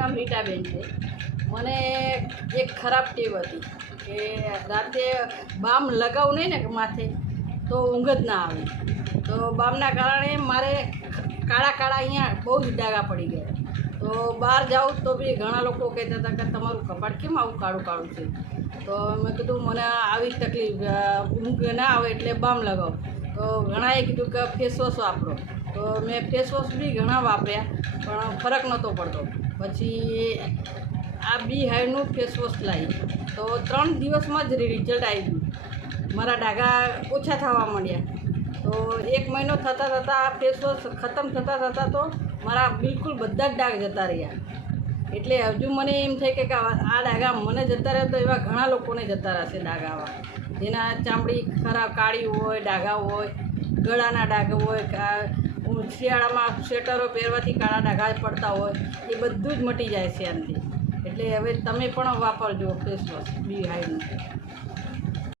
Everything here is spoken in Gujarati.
નામ રીટાબેન છે। મને એક ખરાબ ટેવ હતી કે રાતે બામ લગાવું નહીં ને માથે તો ઊંઘ જ ના આવે। તો બામના કારણે મારે કાળા કાળા અહીંયા બહુ જ ડાઘા પડી ગયા। તો બહાર જાઉં તો બી ઘણા લોકો કહેતા હતા કે તમારું કપાળ કેમ આવું કાળું કાળું છે। તો મેં કીધું મને આવી તકલીફ ઊંઘ ના આવે એટલે બામ લગાવો। તો ઘણાએ કીધું કે ફેસ વોશ વાપરો। તો મેં ફેસ વોશ બી ઘણા વાપર્યા પણ ફરક નહોતો પડતો। પછી આ બી હાઈનું ફેસ વોશ લાવી તો 3 દિવસમાં જ રિઝલ્ટ આવી ગયું। મારા ડાઘા ઓછા થવા માંડ્યા। તો 1 મહિનો થતાં થતાં આ ફેસ વોશ ખતમ થતાં તો મારા બિલકુલ બધા જ ડાઘ જતા રહ્યા। એટલે હજુ મને એમ થાય કે આ ડાઘા મને જતા રહે તો એવા ઘણા લોકોને જતા રહેશે ડાઘાવા, જેના ચામડી ખરાબ કાળી હોય, ડાઘા હોય, ગળાના ડાઘ હોય, શિયાળામાં સ્વેટરો પહેરવાથી કાળા ડાઘા પડતા હોય, એ બધું જ મટી જાય છે આનાથી। એટલે હવે તમે પણ વાપરજો ફેસ વોશ બી હાઈનું।